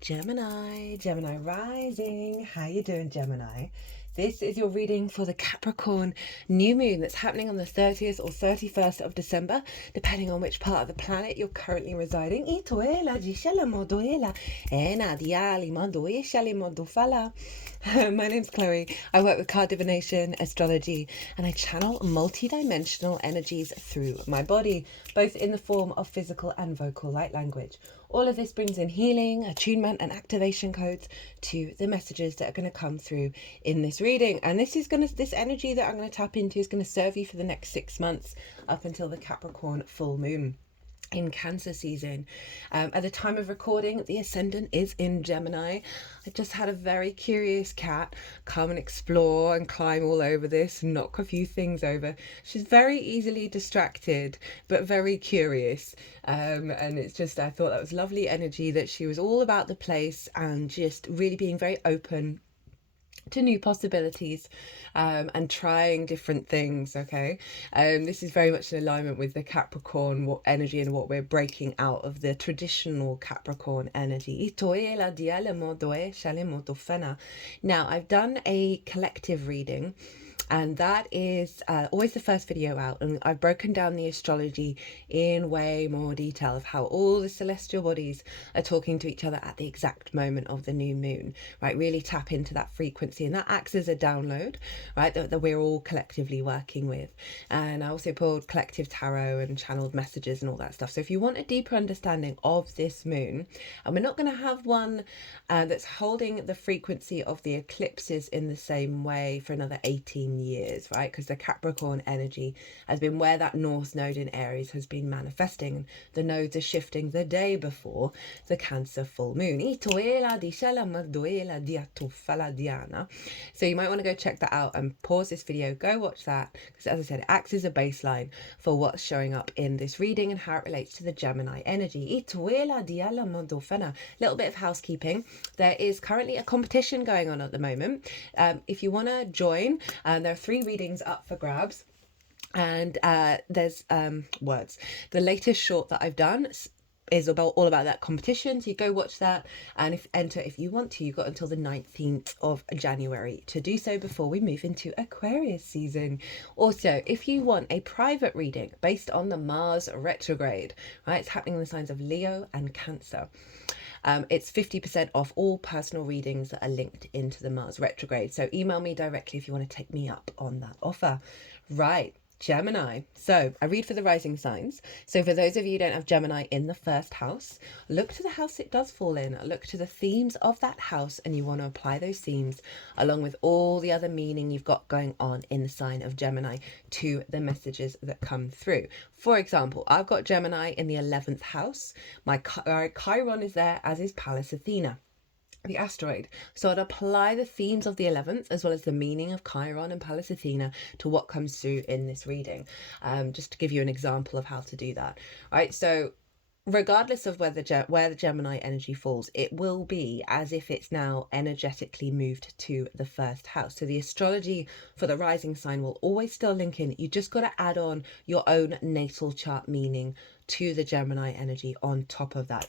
Gemini rising. How you doing, Gemini? This is your reading for the Capricorn new moon that's happening on the 30th or 31st of December, depending on which part of the planet you're currently residing. My name's Chloe. I work with card divination, astrology, and I channel multi-dimensional energies through my body, both in the form of physical and vocal light language. All of this brings in healing, attunement, and activation codes to the messages that are going to come through in this reading. And this energy that I'm going to tap into is going to serve you for the next 6 months up until the Capricorn full moon in Cancer season. At the time of recording, the ascendant is in Gemini. I just had a very curious cat come and explore and climb all over this and knock a few things over. She's very easily distracted, but very curious. And it's just, I thought that was lovely energy, that she was all about the place and just really being very open to new possibilities and trying different things. Okay, this is very much in alignment with the Capricorn energy and what we're breaking out of the traditional Capricorn energy. Now, I've done a collective reading, and that is always the first video out, and I've broken down the astrology in way more detail of how all the celestial bodies are talking to each other at the exact moment of the new moon, right? Really tap into that frequency, and that acts as a download, right, that we're all collectively working with. And I also pulled collective tarot and channeled messages and all that stuff. So if you want a deeper understanding of this moon, and we're not going to have one that's holding the frequency of the eclipses in the same way for another 18 years, right? Because the Capricorn energy has been where that North Node in Aries has been manifesting. The nodes are shifting the day before the Cancer full moon. So you might want to go check that out and pause this video, go watch that, because as I said, it acts as a baseline for what's showing up in this reading and how it relates to the Gemini energy. Little bit of housekeeping. There is currently a competition going on at the moment. If you want to join, there are 3 readings up for grabs, and there's words. The latest short that I've done is all about that competition, so you go watch that, and if you want to. You've got until the 19th of January to do so before we move into Aquarius season. Also, if you want a private reading based on the Mars retrograde, right, it's happening in the signs of Leo and Cancer. It's 50% off all personal readings that are linked into the Mars retrograde. So email me directly if you want to take me up on that offer. Right, Gemini. So I read for the rising signs. So for those of you who don't have Gemini in the first house, look to the house it does fall in. Look to the themes of that house, and you want to apply those themes along with all the other meaning you've got going on in the sign of Gemini to the messages that come through. For example, I've got Gemini in the 11th house. My Chiron is there, as is Pallas Athena, the asteroid. So I'd apply the themes of the 11th as well as the meaning of Chiron and Pallas Athena to what comes through in this reading, just to give you an example of how to do that. All right, so regardless of where the Gemini energy falls, it will be as if it's now energetically moved to the first house. So the astrology for the rising sign will always still link in. You just got to add on your own natal chart meaning to the Gemini energy on top of that.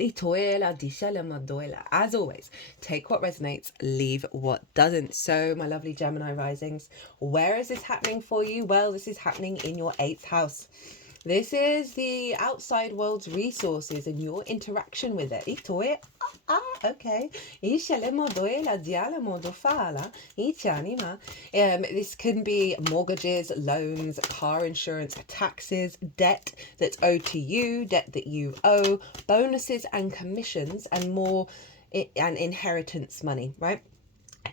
As always, take what resonates, leave what doesn't. So my lovely Gemini risings, where is this happening for you? Well, this is happening in your 8th house. This is the outside world's resources and your interaction with it. Okay. This can be mortgages, loans, car insurance, taxes, debt that's owed to you, debt that you owe, bonuses and commissions, and more, and inheritance money, right?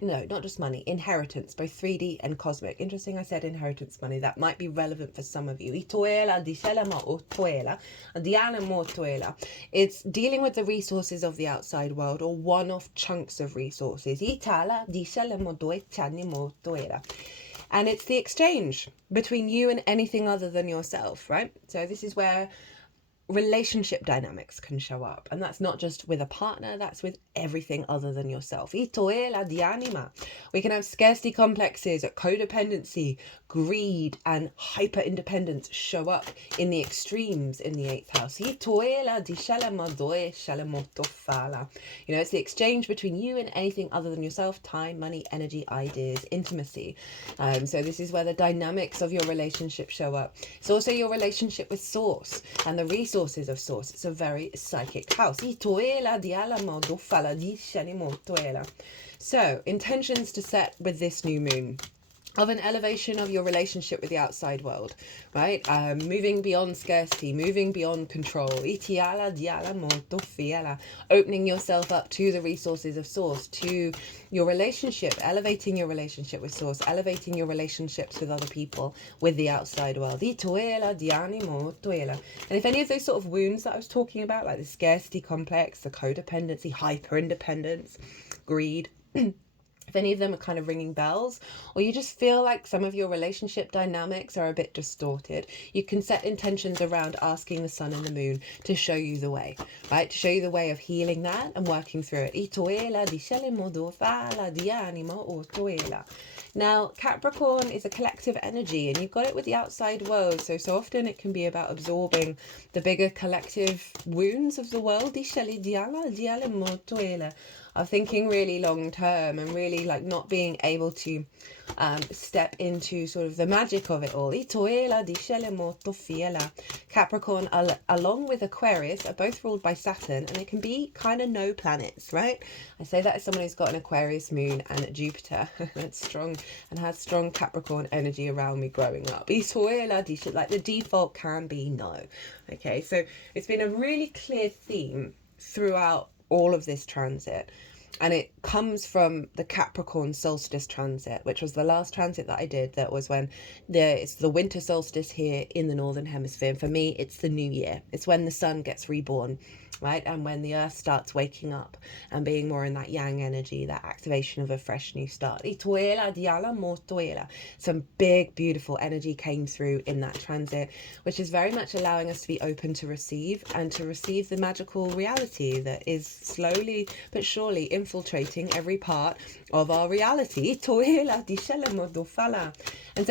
No, not just money, inheritance, both 3D and cosmic. Interesting I said inheritance money. That might be relevant for some of you. It's dealing with the resources of the outside world, or one-off chunks of resources. And it's the exchange between you and anything other than yourself, right? So this is where relationship dynamics can show up, and that's not just with a partner, that's with everything other than yourself. We can have scarcity complexes, codependency, greed, and hyper independence show up in the extremes in the 8th house. You know, it's the exchange between you and anything other than yourself: time, money, energy, ideas, intimacy. So this is where the dynamics of your relationship show up. It's also your relationship with source and the resources of source. It's a very psychic house. So intentions to set with this new moon: of an elevation of your relationship with the outside world, right? Moving beyond scarcity, moving beyond control. Opening yourself up to the resources of source, to your relationship, elevating your relationship with source, elevating your relationships with other people, with the outside world. And if any of those sort of wounds that I was talking about, like the scarcity complex, the codependency, hyper independence, greed, if any of them are kind of ringing bells, or you just feel like some of your relationship dynamics are a bit distorted, you can set intentions around asking the sun and the moon to show you the way, right? To show you the way of healing that and working through it. Now, Capricorn is a collective energy, and you've got it with the outside world. So often it can be about absorbing the bigger collective wounds of the world. Of thinking really long term and really like not being able to step into sort of the magic of it all. Capricorn along with Aquarius are both ruled by Saturn, and they can be kind of no planets, right? I say that as someone who's got an Aquarius moon and Jupiter that's strong and has strong Capricorn energy around me growing up. Like the default can be no. Okay, so it's been a really clear theme throughout all of this transit, and it comes from the Capricorn solstice transit, which was the last transit that I did. That was when it's the winter solstice here in the northern hemisphere. And for me, it's the new year. It's when the sun gets reborn, right? And when the earth starts waking up and being more in that yang energy, that activation of a fresh new start. Some big, beautiful energy came through in that transit, which is very much allowing us to be open to receive and to receive the magical reality that is slowly but surely infiltrating every part of our reality. And so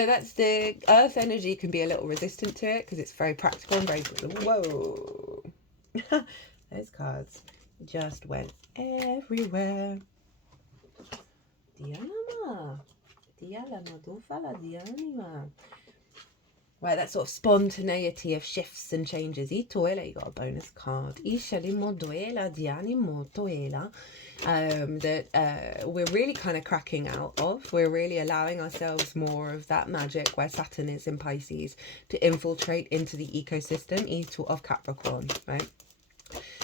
that's the earth energy can be a little resistant to it because it's very practical and very, whoa. Those cards just went everywhere. Right, that sort of spontaneity of shifts and changes. You got a bonus card. That we're really kind of cracking out of. We're really allowing ourselves more of that magic where Saturn is in Pisces to infiltrate into the ecosystem of Capricorn, right?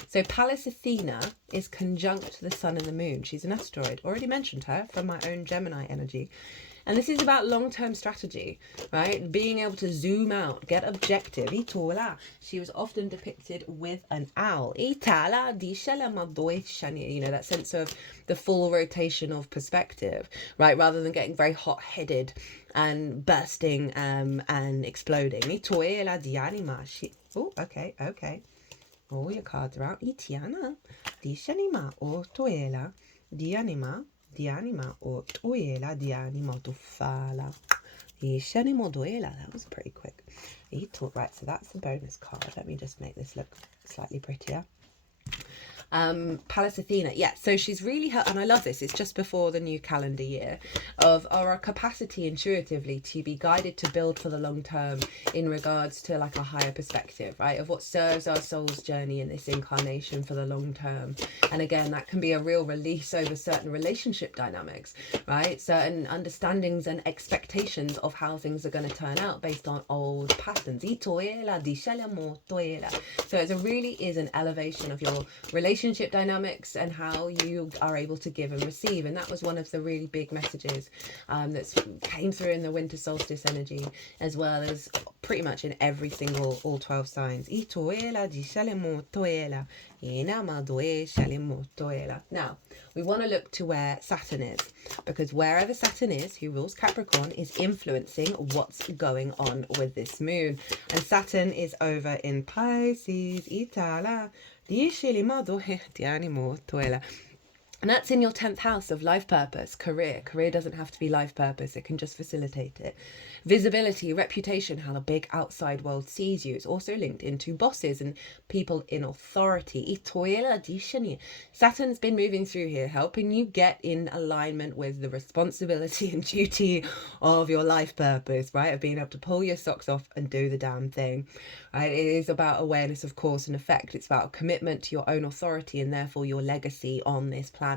So Pallas Athena is conjunct the sun and the moon. She's an asteroid. Already mentioned her from my own Gemini energy. And this is about long-term strategy, right? Being able to zoom out, get objective. She was often depicted with an owl. You know, that sense of the full rotation of perspective, right? Rather than getting very hot-headed and bursting and exploding. Oh, okay. All your cards are out. Itiana, di shanima o toela, di anima o toela, di anima tufala. Di shanimo doela. That was pretty quick. Right, so that's the bonus card. Let me just make this look slightly prettier. Pallas Athena, yeah, so she's really and I love this, it's just before the new calendar year, of our capacity intuitively to be guided to build for the long term in regards to like a higher perspective, right, of what serves our soul's journey in this incarnation for the long term. And again, that can be a real release over certain relationship dynamics, right, certain understandings and expectations of how things are going to turn out based on old patterns. So it really is an elevation of your relationship relationship dynamics and how you are able to give and receive. And that was one of the really big messages that came through in the winter solstice energy, as well as pretty much in every single all 12 signs. Now we want to look to where Saturn is, because wherever Saturn is, who rules Capricorn, is influencing what's going on with this moon. And Saturn is over in Pisces. And that's in your 10th house of life purpose, career. Career doesn't have to be life purpose. It can just facilitate it. Visibility, reputation, how the big outside world sees you. It's also linked into bosses and people in authority. Saturn's been moving through here, helping you get in alignment with the responsibility and duty of your life purpose, right? Of being able to pull your socks off and do the damn thing, right? It is about awareness of cause and effect. It's about a commitment to your own authority and therefore your legacy on this planet,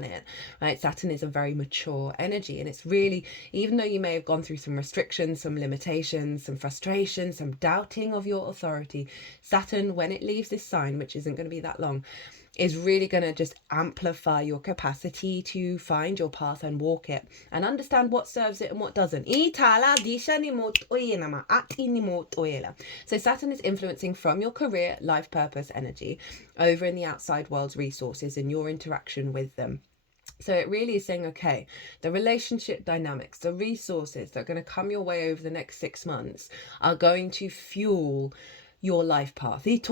right? Saturn is a very mature energy, and it's really, even though you may have gone through some restrictions, some limitations, some frustration, some doubting of your authority, Saturn, when it leaves this sign, which isn't going to be that long, is really going to just amplify your capacity to find your path and walk it and understand what serves it and what doesn't. So Saturn is influencing from your career, life purpose energy over in the outside world's resources and your interaction with them. So it really is saying, okay, the relationship dynamics, the resources that are going to come your way over the next 6 months are going to fuel your life path. But it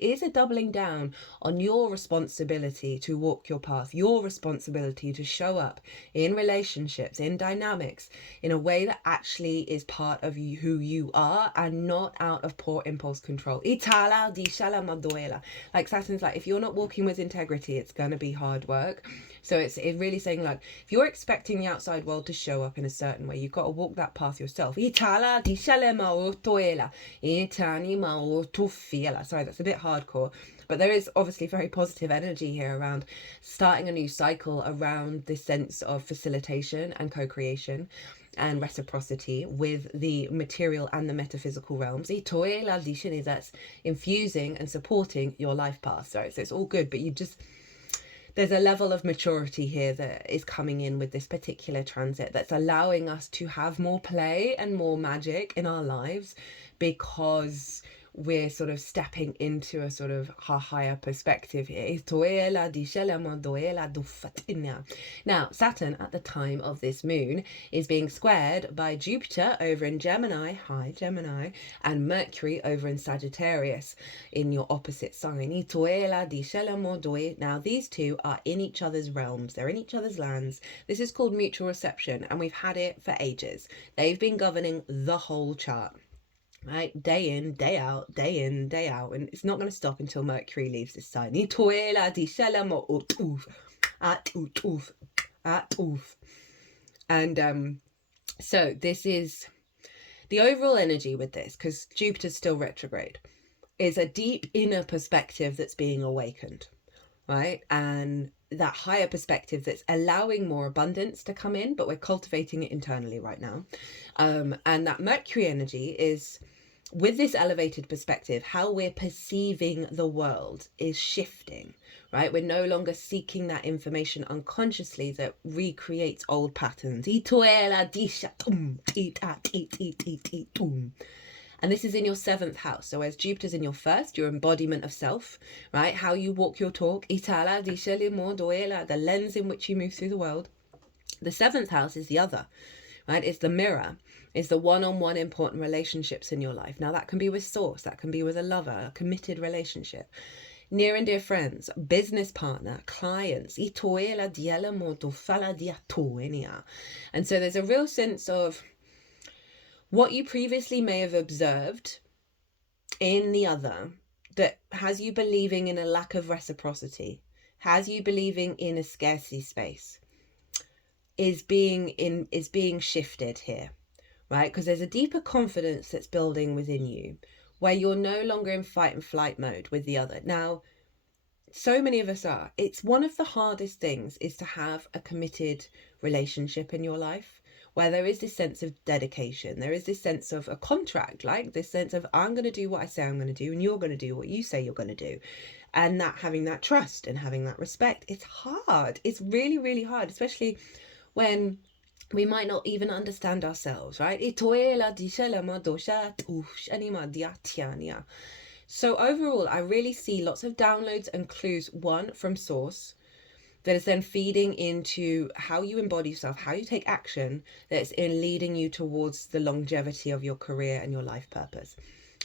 is a doubling down on your responsibility to walk your path, your responsibility to show up in relationships, in dynamics, in a way that actually is part of you, who you are, and not out of poor impulse control. Like Saturn's like, if you're not walking with integrity, it's going to be hard work. So it's really saying, like, if you're expecting the outside world to show up in a certain way, you've got to walk that path yourself. Sorry, that's a bit hardcore. But there is obviously very positive energy here around starting a new cycle around this sense of facilitation and co-creation and reciprocity with the material and the metaphysical realms. That's infusing and supporting your life path. So it's all good, but there's a level of maturity here that is coming in with this particular transit that's allowing us to have more play and more magic in our lives, because we're sort of stepping into a sort of higher perspective here. Now, Saturn at the time of this moon is being squared by Jupiter over in Gemini, hi Gemini, and Mercury over in Sagittarius in your opposite sign. Now, these two are in each other's realms. They're in each other's lands. This is called mutual reception, and we've had it for ages. They've been governing the whole chart. Right, day in, day out, and it's not going to stop until Mercury leaves this sign. And so this is the overall energy with this, because Jupiter's still retrograde, is a deep inner perspective that's being awakened, right? And that higher perspective that's allowing more abundance to come in, but we're cultivating it internally right now. And that Mercury energy is, with this elevated perspective, how we're perceiving the world is shifting, right? We're no longer seeking that information unconsciously that recreates old patterns. And this is in your 7th house. So as Jupiter's in your first, your embodiment of self, right? How you walk your talk. The lens in which you move through the world. The 7th house is the other, right? It's the mirror. It's the one-on-one important relationships in your life. Now that can be with source, that can be with a lover, a committed relationship, near and dear friends, business partner, clients. And so there's a real sense of what you previously may have observed in the other that has you believing in a lack of reciprocity, has you believing in a scarcity space, is being shifted here, right? Because there's a deeper confidence that's building within you where you're no longer in fight and flight mode with the other. Now, so many of us are. It's one of the hardest things is to have a committed relationship in your life where there is this sense of dedication. There is this sense of a contract, like this sense of I'm going to do what I say I'm going to do, and you're going to do what you say you're going to do. And that having that trust and having that respect, it's hard. It's really, really hard, especially when we might not even understand ourselves, right? So overall, I really see lots of downloads and clues, one from source, that is then feeding into how you embody yourself, how you take action, that's in leading you towards the longevity of your career and your life purpose.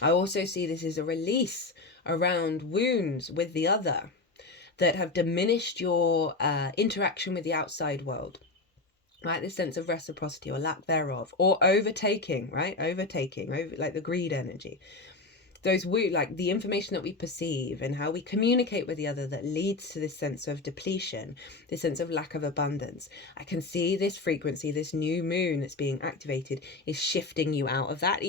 I also see this as a release around wounds with the other that have diminished your interaction with the outside world, right? This sense of reciprocity or lack thereof, or overtaking, right? Overtaking, like the greed energy. Those like the information that we perceive and how we communicate with the other that leads to this sense of depletion, this sense of lack of abundance. I can see this frequency, this new moon that's being activated is shifting you out of that.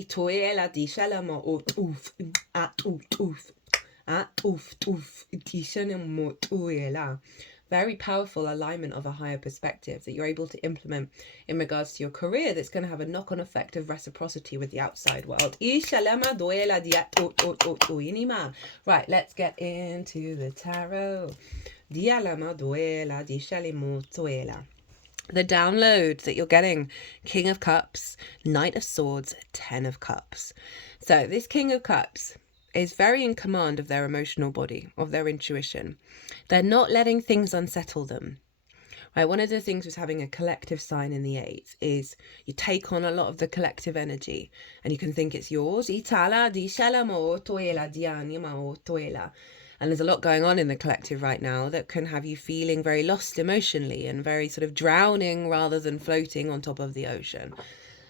Very powerful alignment of a higher perspective that you're able to implement in regards to your career, that's going to have a knock-on effect of reciprocity with the outside world. Right, let's get into the tarot. The download that you're getting: King of Cups, Knight of Swords, Ten of Cups. So this King of Cups is very in command of their emotional body, of their intuition. They're not letting things unsettle them. Right, one of the things with having a collective sign in the 8 is you take on a lot of the collective energy and you can think it's yours. And there's a lot going on in the collective right now that can have you feeling very lost emotionally and very sort of drowning rather than floating on top of the ocean.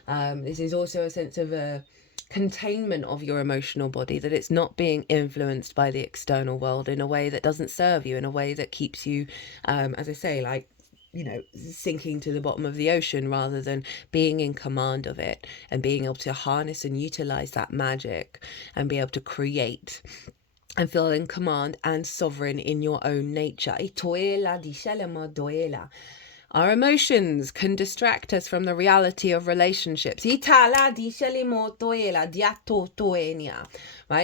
This is also a sense of a containment of your emotional body, that it's not being influenced by the external world in a way that doesn't serve you, in a way that keeps you, as I say, like, you know, sinking to the bottom of the ocean, rather than being in command of it and being able to harness and utilize that magic and be able to create and feel in command and sovereign in your own nature. Our emotions can distract us from the reality of relationships, right?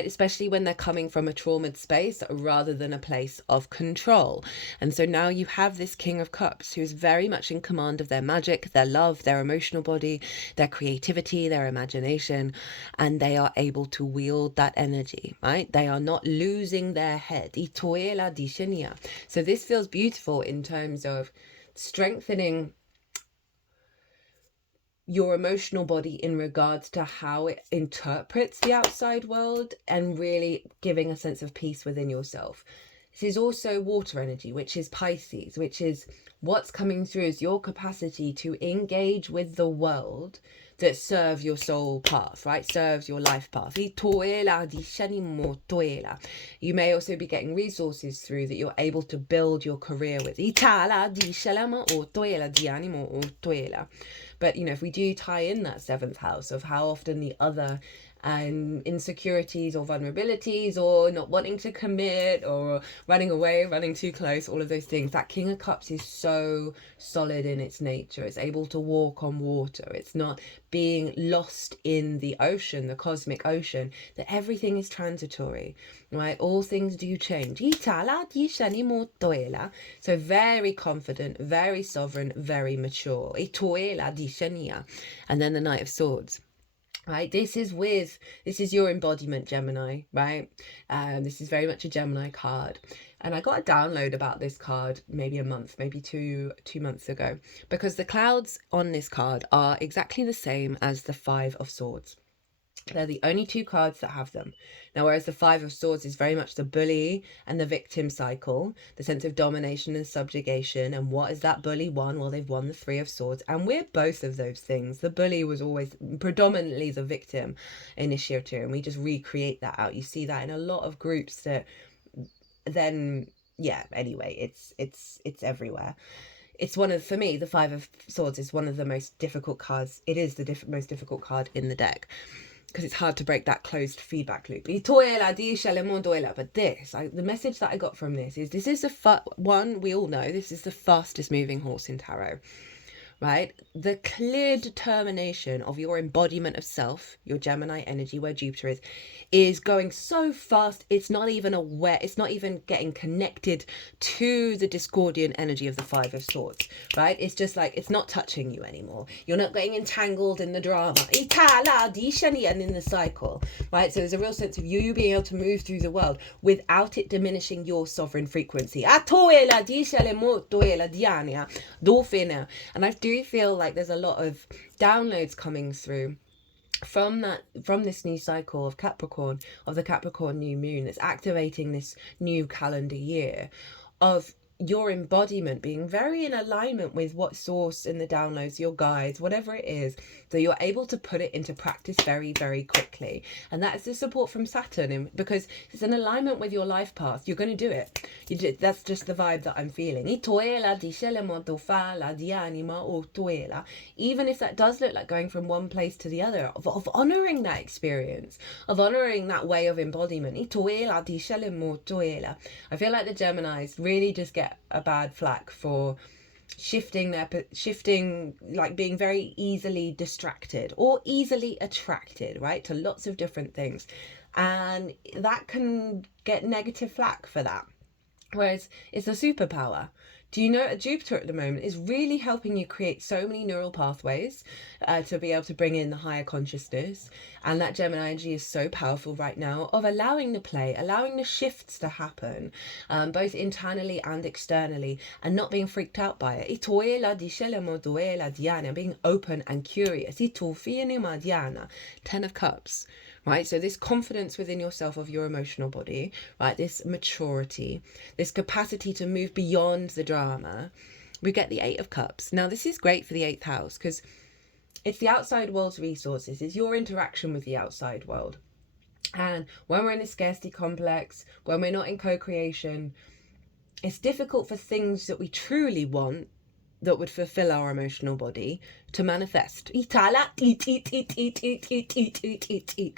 Especially when they're coming from a traumatized space rather than a place of control. And so now you have this King of Cups who is very much in command of their magic, their love, their emotional body, their creativity, their imagination, and they are able to wield that energy, right? They are not losing their head. So this feels beautiful in terms of strengthening your emotional body in regards to how it interprets the outside world and really giving a sense of peace within yourself. This is also water energy, which is Pisces, which is what's coming through is your capacity to engage with the world that serve your soul path, right? Serves your life path. You may also be getting resources through that you're able to build your career with. But, you know, if we do tie in that 7th house of how often the other and insecurities or vulnerabilities or not wanting to commit or running away, running too close, all of those things, that King of Cups is so solid in its nature. It's able to walk on water. It's not being lost in the ocean, the cosmic ocean, that everything is transitory, right? All things do change. So very confident, very sovereign, very mature. And then the Knight of Swords. Right, this is your embodiment, Gemini, right? This is very much a Gemini card. And I got a download about this card maybe a month, maybe two months ago, because the clouds on this card are exactly the same as the 5 of Swords. They're the only 2 cards that have them. Now, whereas the 5 of Swords is very much the bully and the victim cycle, the sense of domination and subjugation. And what is that bully won? Well, they've won the 3 of Swords. And we're both of those things. The bully was always predominantly the victim initiator, and we just recreate that out. You see that in a lot of groups that then, yeah, anyway, it's everywhere. It's one of, for me, the 5 of Swords is one of the most difficult cards. It is the most difficult card in the deck, because it's hard to break that closed feedback loop. But this, the message that I got from this is the one we all know, this is the fastest moving horse in tarot, right? The clear determination of your embodiment of self, your Gemini energy, where Jupiter is going so fast, it's not even aware, it's not even getting connected to the Discordian energy of the Five of Swords, right? It's just like, it's not touching you anymore. You're not getting entangled in the drama and in the cycle, right? So there's a real sense of you being able to move through the world without it diminishing your sovereign frequency. And I do feel like there's a lot of downloads coming through from this new cycle of Capricorn, of the Capricorn new moon that's activating this new calendar year, of your embodiment being very in alignment with what source in the downloads, your guides, whatever it is, so you're able to put it into practice very, very quickly. And that's the support from Saturn, because it's an alignment with your life path. You're going to do it. That's just the vibe that I'm feeling. Even if that does look like going from one place to the other, of honouring that experience, of honouring that way of embodiment. I feel like the Geminis really just get a bad flack for shifting, like being very easily distracted or easily attracted, right, to lots of different things, and that can get negative flack for that, whereas it's a superpower. Do you know that Jupiter at the moment is really helping you create so many neural pathways to be able to bring in the higher consciousness? And that Gemini energy is so powerful right now of allowing the play, allowing the shifts to happen, both internally and externally, and not being freaked out by it. Being open and curious. Ten of Cups. Right, so this confidence within yourself of your emotional body, right, this maturity, this capacity to move beyond the drama. We get the Eight of Cups. Now, this is great for the 8th house because it's the outside world's resources. It's your interaction with the outside world. And when we're in a scarcity complex, when we're not in co-creation, it's difficult for things that we truly want, that would fulfill our emotional body, to manifest. Because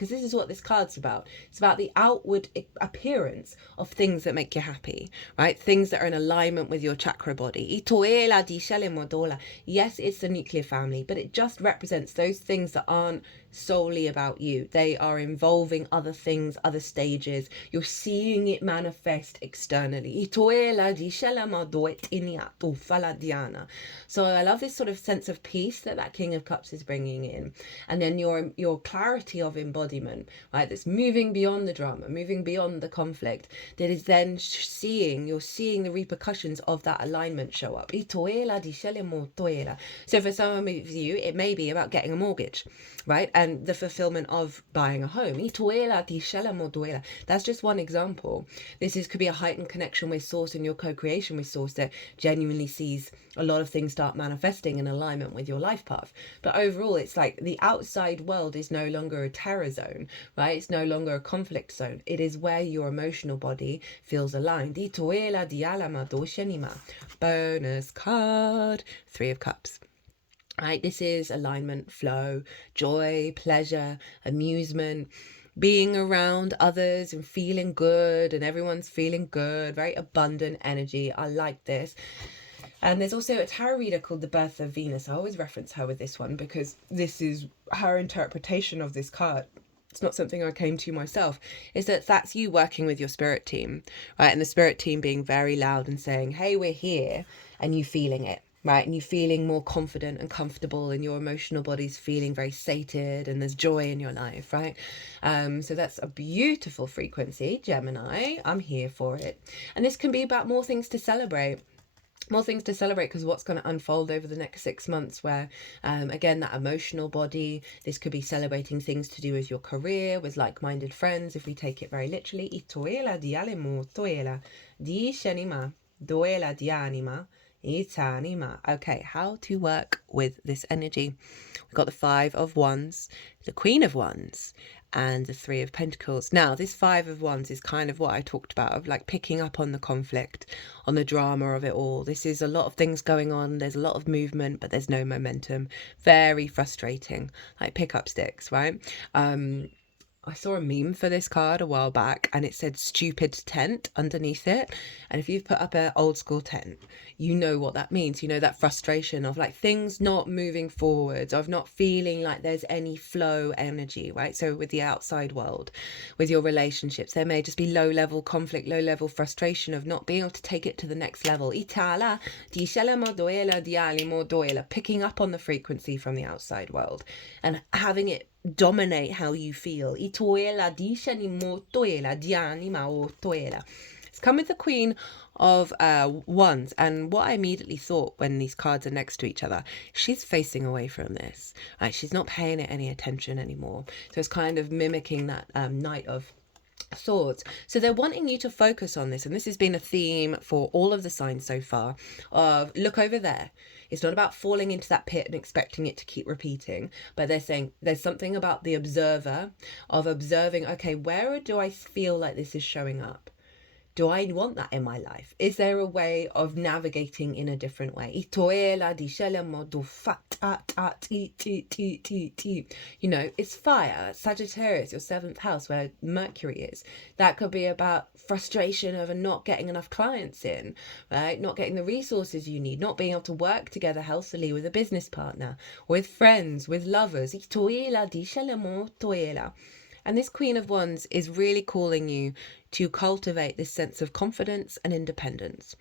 this is what this card's about. It's about the outward appearance of things that make you happy, right? Things that are in alignment with your chakra body. Yes, it's the nuclear family, but it just represents those things that aren't solely about you. They are involving other things, other stages. You're seeing it manifest externally. So I love this sort of sense of peace that King of Cups is bringing in, and then your clarity of embodiment, right, that's moving beyond the drama, moving beyond the conflict, that is then you're seeing the repercussions of that alignment show up. So for some of you, it may be about getting a mortgage, right, and the fulfillment of buying a home. That's just one example. Could be a heightened connection with Source and your co-creation with Source that genuinely sees a lot of things start manifesting in alignment with your life path. But overall, it's like the outside world is no longer a terror zone, right? It's no longer a conflict zone. It is where your emotional body feels aligned. Bonus card, 3 of Cups. Right, this is alignment, flow, joy, pleasure, amusement, being around others and feeling good, and everyone's feeling good, very abundant energy. I like this. And there's also a tarot reader called the Birth of Venus. I always reference her with this one because this is her interpretation of this card. It's not something I came to myself. Is that's you working with your spirit team, right? And the spirit team being very loud and saying, hey, we're here, and you feeling it, right? And you feeling more confident and comfortable, and your emotional body's feeling very sated, and there's joy in your life, right? So that's a beautiful frequency, Gemini. I'm here for it. And this can be about more things to celebrate. Because what's going to unfold over the next 6 months, where again, that emotional body, this could be celebrating things to do with your career, with like-minded friends, if we take it very literally. Okay, how to work with this energy. We've got the 5 of Wands, the Queen of Wands, and the 3 of Pentacles. Now, this 5 of Wands is kind of what I talked about, of like picking up on the conflict, on the drama of it all. This is a lot of things going on. There's a lot of movement, but there's no momentum. Very frustrating, like pick up sticks, right? I saw a meme for this card a while back and it said stupid tent underneath it. And if you've put up an old school tent, you know what that means. You know that frustration of like things not moving forwards, of not feeling like there's any flow energy, right? So with the outside world, with your relationships, there may just be low level conflict, low level frustration of not being able to take it to the next level. Itala, picking up on the frequency from the outside world and having it dominate how you feel. It's come with the Queen of Wands, and what I immediately thought when these cards are next to each other, she's facing away from this. Right? She's not paying it any attention anymore. So it's kind of mimicking that Knight of Swords. So they're wanting you to focus on this, and this has been a theme for all of the signs so far, of look over there. It's not about falling into that pit and expecting it to keep repeating, but they're saying there's something about the observer, of observing, okay, where do I feel like this is showing up? Do I want that in my life? Is there a way of navigating in a different way? You know, it's fire, Sagittarius, your 7th house where Mercury is. That could be about frustration over not getting enough clients in, right? Not getting the resources you need, not being able to work together healthily with a business partner, with friends, with lovers. And this Queen of Wands is really calling you to cultivate this sense of confidence and independence.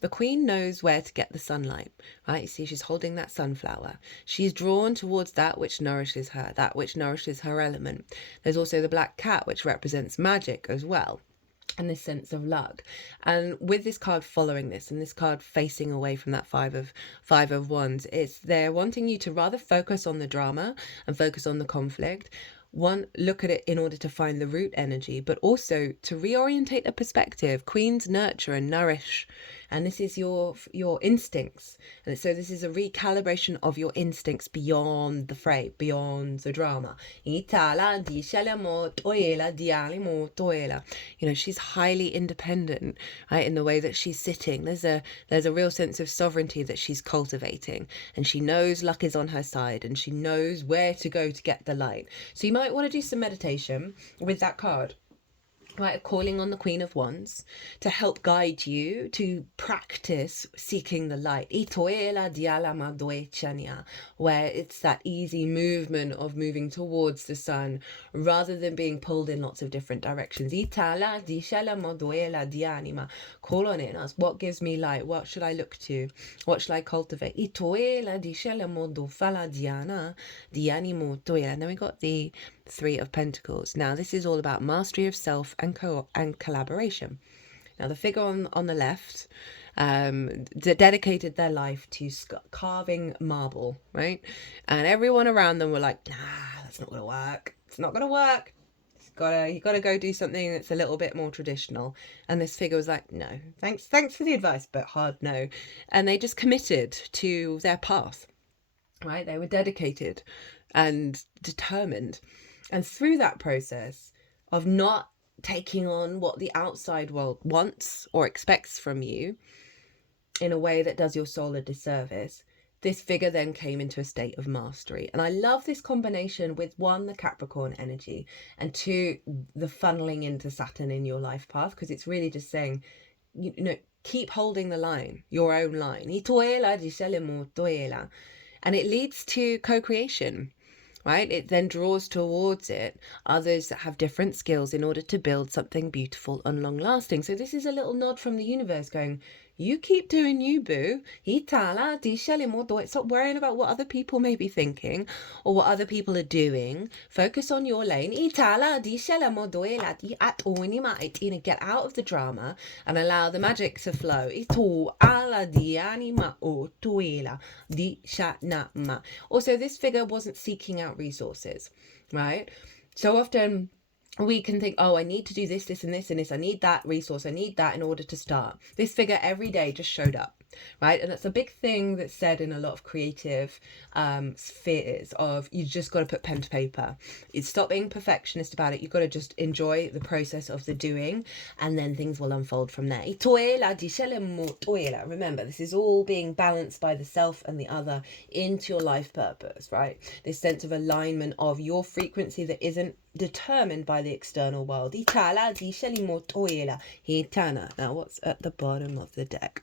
The Queen knows where to get the sunlight, right? You see, she's holding that sunflower. She's drawn towards that which nourishes her, that which nourishes her element. There's also the black cat, which represents magic as well, and this sense of luck. And with this card following this, and this card facing away from that five of wands, they're wanting you to rather focus on the drama and focus on the conflict. One, look at it in order to find the root energy, but also to reorientate the perspective. Queens nurture and nourish, and this is your instincts. And so this is a recalibration of your instincts beyond the fray, beyond the drama. You know, she's highly independent, right, in the way that she's sitting. There's a real sense of sovereignty that she's cultivating, and she knows luck is on her side, and she knows where to go to get the light. So you might want to do some meditation with that card, right? Calling on the Queen of Wands to help guide you to practice seeking the light. Where it's that easy movement of moving towards the sun rather than being pulled in lots of different directions. Call on it and ask, what gives me light? What should I look to? What should I cultivate? And then we got the 3 of Pentacles. Now this is all about mastery of self and collaboration. Now the figure on the left dedicated their life to carving marble, right? And everyone around them were like, nah, that's not gonna work. It's not gonna work. You gotta go do something that's a little bit more traditional. And this figure was like, no, thanks for the advice, but hard no. And they just committed to their path, right? They were dedicated and determined. And through that process of not taking on what the outside world wants or expects from you in a way that does your soul a disservice, this figure then came into a state of mastery. And I love this combination with 1, the Capricorn energy, and 2, the funneling into Saturn in your life path, because it's really just saying, you know, keep holding the line, your own line. And it leads to co-creation, right? It then draws towards it others that have different skills in order to build something beautiful and long lasting. So this is a little nod from the universe going, you keep doing you, boo. Stop worrying about what other people may be thinking or what other people are doing. Focus on your lane. Get out of the drama and allow the magic to flow. Also, this figure wasn't seeking out resources, right? So often we can think, oh, I need to do this, this, and this, and this. I need that resource. I need that in order to start. This figure every day just showed up. right? And that's a big thing that's said in a lot of creative spheres of you just got to put pen to paper. You stop being perfectionist about it. You've got to just enjoy the process of the doing, and then things will unfold from there. Remember, this is all being balanced by the self and the other into your life purpose, right? This sense of alignment of your frequency that isn't determined by the external world. Now, what's at the bottom of the deck?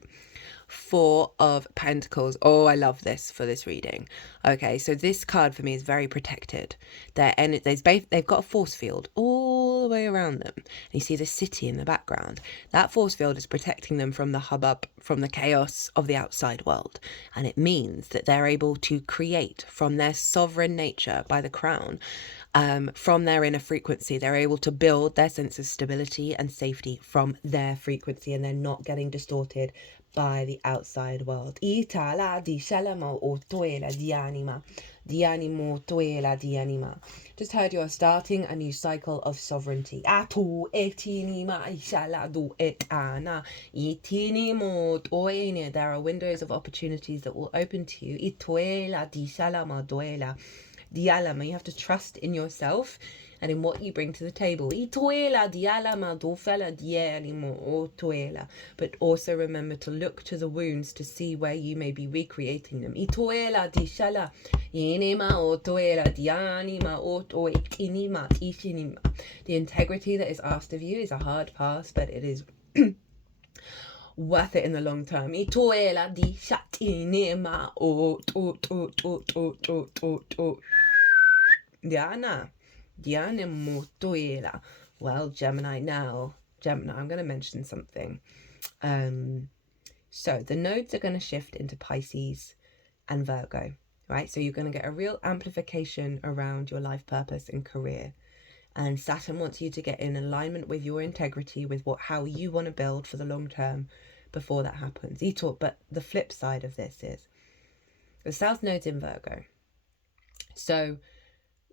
Four of Pentacles. Oh, I love this for this reading. Okay, so this card for me is very protected. They've got a force field all the way around them. And you see the city in the background. That force field is protecting them from the hubbub, from the chaos of the outside world. And it means that they're able to create from their sovereign nature by the crown. From their inner frequency, they're able to build their sense of stability and safety from their frequency, and they're not getting distorted by the outside world. Just heard you are starting a new cycle of sovereignty. There are windows of opportunities that will open to you. Dialama, you have to trust in yourself and in what you bring to the table. But also remember to look to the wounds to see where you may be recreating them. The integrity that is asked of you is a hard pass, but it is worth it in the long term. Well, Gemini, I'm going to mention something. So the nodes are going to shift into Pisces and Virgo, right? So you're going to get a real amplification around your life purpose and career. And Saturn wants you to get in alignment with your integrity, with how you want to build for the long term before that happens. But the flip side of this is the South Node's in Virgo. So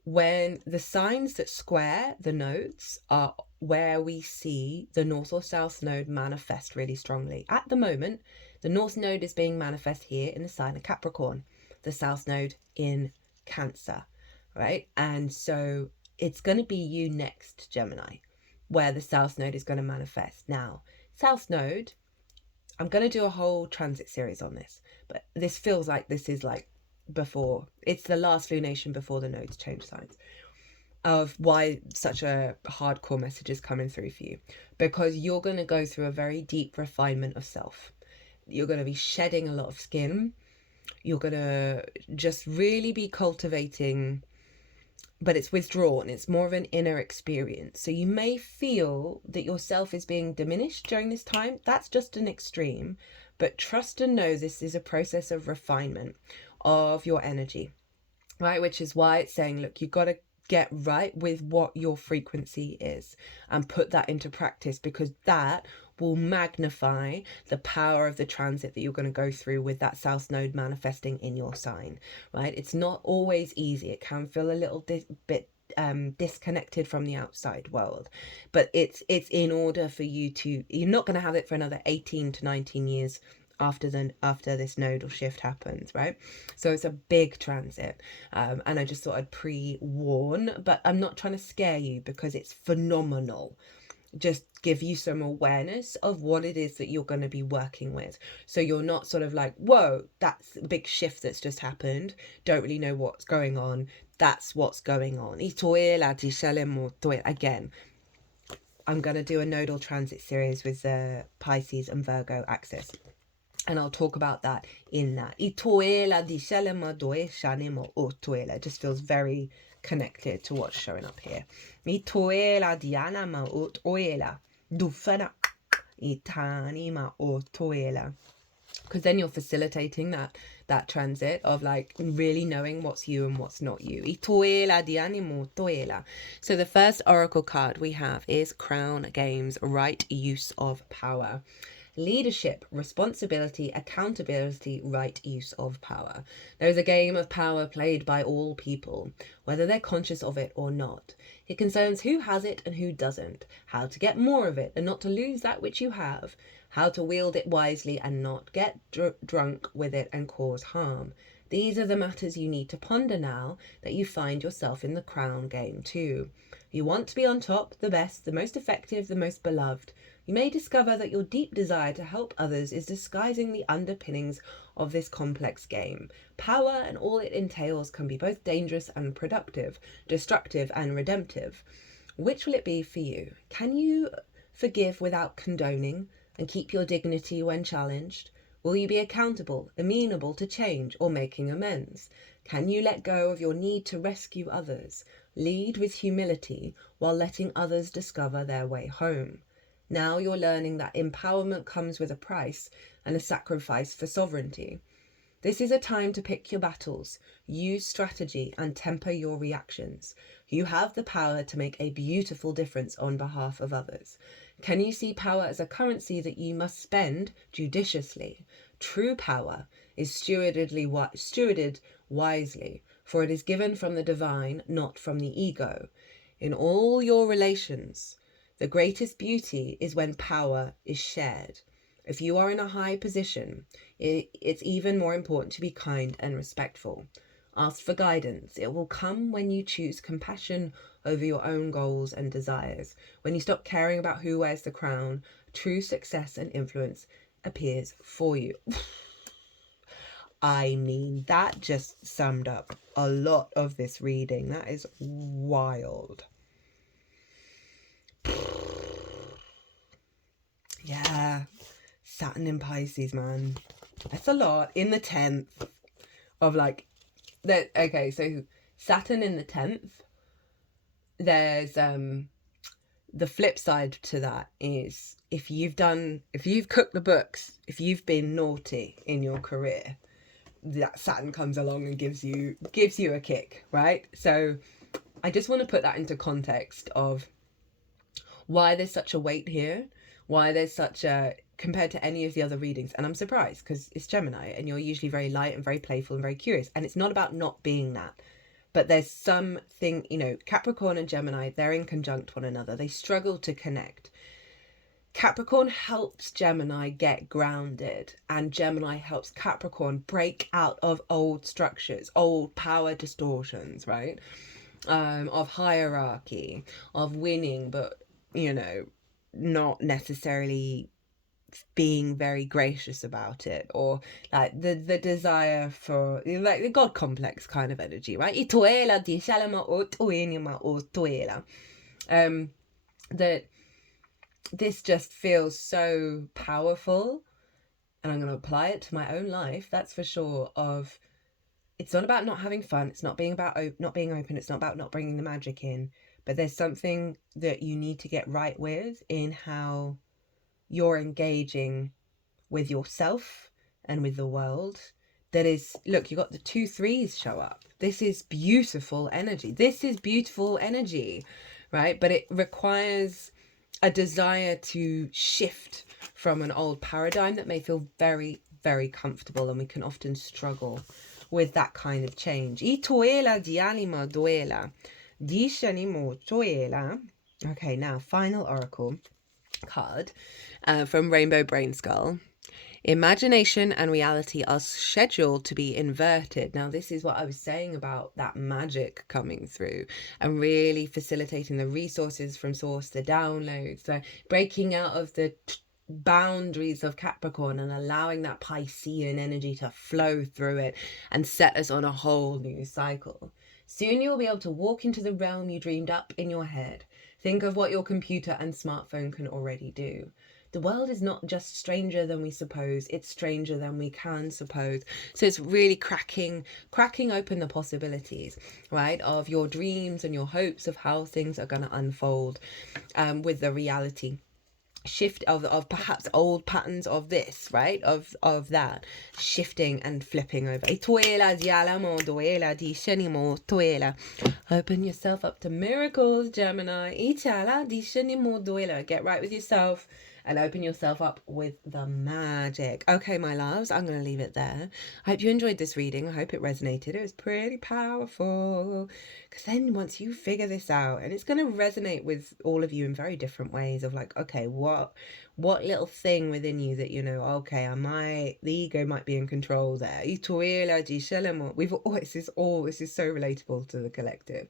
when the signs that square the nodes are where we see the North or South Node manifest really strongly. At the moment, the North Node is being manifest here in the sign of Capricorn, the South Node in Cancer, right? And so it's going to be you next, Gemini, where the South Node is going to manifest. Now, South Node, I'm going to do a whole transit series on this, but this feels like this is like before, it's the last lunation before the nodes change signs, of why such a hardcore message is coming through for you. Because you're going to go through a very deep refinement of self. You're going to be shedding a lot of skin. You're going to just really be cultivating, but it's withdrawn. It's more of an inner experience. So you may feel that yourself is being diminished during this time. That's just an extreme. But trust and know this is a process of refinement of your energy, right? Which is why it's saying, look, you've got to get right with what your frequency is and put that into practice, because that will magnify the power of the transit that you're going to go through with that South Node manifesting in your sign, right? It's not always easy. It can feel a little bit disconnected from the outside world, but it's in order for you to, you're not going to have it for another 18 to 19 years after this nodal shift happens, right? So it's a big transit, and I just thought I'd pre-warn, but I'm not trying to scare you because it's phenomenal. Just give you some awareness of what it is that you're going to be working with, so you're not sort of like, whoa, that's a big shift that's just happened, don't really know what's going on. That's what's going on. Again, I'm going to do a nodal transit series with the Pisces and Virgo axis, and I'll talk about that in that. It just feels very connected to what's showing up here. Because then you're facilitating that transit of like really knowing what's you and what's not you. So the first oracle card we have is Crown Games, Right Use of Power. leadership, responsibility, accountability, right use of power. There is a game of power played by all people, whether they're conscious of it or not. It concerns who has it and who doesn't, how to get more of it and not to lose that which you have, how to wield it wisely and not get drunk with it and cause harm. These are the matters you need to ponder now that you find yourself in the crown game too. You want to be on top, the best, the most effective, the most beloved. You may discover that your deep desire to help others is disguising the underpinnings of this complex game. Power and all it entails can be both dangerous and productive, destructive and redemptive. Which will it be for you? Can you forgive without condoning and keep your dignity when challenged? Will you be accountable, amenable to change or making amends? Can you let go of your need to rescue others? Lead with humility while letting others discover their way home. Now you're learning that empowerment comes with a price and a sacrifice for sovereignty. This is a time to pick your battles, use strategy and temper your reactions. You have the power to make a beautiful difference on behalf of others. Can you see power as a currency that you must spend judiciously? True power is stewarded wisely, for it is given from the divine, not from the ego. In all your relations, the greatest beauty is when power is shared. If you are in a high position, it's even more important to be kind and respectful. Ask for guidance. It will come when you choose compassion over your own goals and desires. When you stop caring about who wears the crown, true success and influence appears for you. I mean, that just summed up a lot of this reading. That is wild. Yeah, Saturn in Pisces, man. That's a lot. In the 10th of like, okay, so Saturn in the 10th, there's the flip side to that is if you've cooked the books, if you've been naughty in your career, that Saturn comes along and gives you a kick, right? So I just want to put that into context of why there's such a weight here, why there's such a, compared to any of the other readings, and I'm surprised because it's Gemini and you're usually very light and very playful and very curious, and it's not about not being that, but there's something, you know, Capricorn and Gemini, they're in conjunct one another, they struggle to connect. Capricorn helps Gemini get grounded, and Gemini helps Capricorn break out of old structures, old power distortions, right? Of hierarchy, of winning, but, you know, not necessarily being very gracious about it, or like the desire for like the god complex kind of energy, right? That this just feels so powerful, and I'm going to apply it to my own life, that's for sure. Of it's not about not having fun, it's not being about not being open, it's not about not bringing the magic in, but there's something that you need to get right with in how you're engaging with yourself and with the world. That is, look, you got the 2 3s show up. This is beautiful energy. Right? But it requires a desire to shift from an old paradigm that may feel very, very comfortable, and we can often struggle with that kind of change. Okay, now final oracle card from Rainbow Brainskull. Imagination and reality are scheduled to be inverted. Now, this is what I was saying about that magic coming through and really facilitating the resources from source, the downloads, so breaking out of the boundaries of Capricorn and allowing that Piscean energy to flow through it and set us on a whole new cycle. Soon you'll be able to walk into the realm you dreamed up in your head. Think of what your computer and smartphone can already do. The world is not just stranger than we suppose, it's stranger than we can suppose. So it's really cracking open the possibilities, right, of your dreams and your hopes of how things are going to unfold with the reality shift of perhaps old patterns of this, right, of that shifting and flipping over. Open yourself up to miracles, Gemini. Get right with yourself and open yourself up with the magic. Okay, my loves, I'm going to leave it there. I hope you enjoyed this reading. I hope it resonated. It was pretty powerful. Because then once you figure this out, and it's going to resonate with all of you in very different ways of like, okay, what little thing within you that, you know, okay, the ego might be in control there. We've always, this is so relatable to the collective.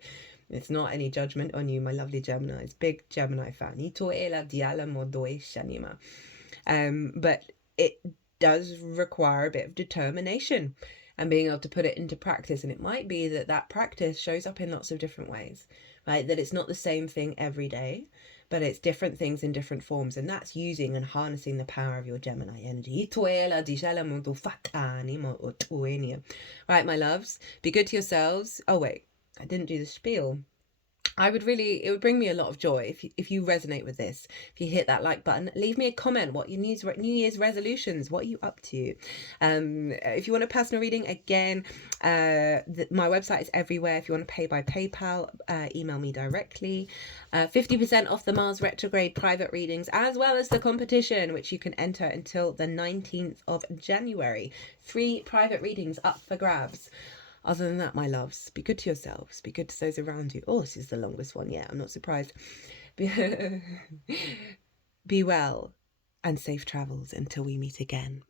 It's not any judgment on you, my lovely Geminis. Big Gemini fan. But it does require a bit of determination and being able to put it into practice. And it might be that practice shows up in lots of different ways, right? That it's not the same thing every day, but it's different things in different forms. And that's using and harnessing the power of your Gemini energy. Right, my loves, be good to yourselves. Oh, wait, I didn't do the spiel. It would bring me a lot of joy if you resonate with this. If you hit that like button, leave me a comment. What your New Year's resolutions? What are you up to? If you want a personal reading, again, my website is everywhere. If you want to pay by PayPal, email me directly. 50% off the Mars retrograde private readings, as well as the competition, which you can enter until the 19th of January. 3 private readings up for grabs. Other than that, my loves, be good to yourselves. Be good to those around you. Oh, this is the longest one yet. I'm not surprised. Be well and safe travels until we meet again.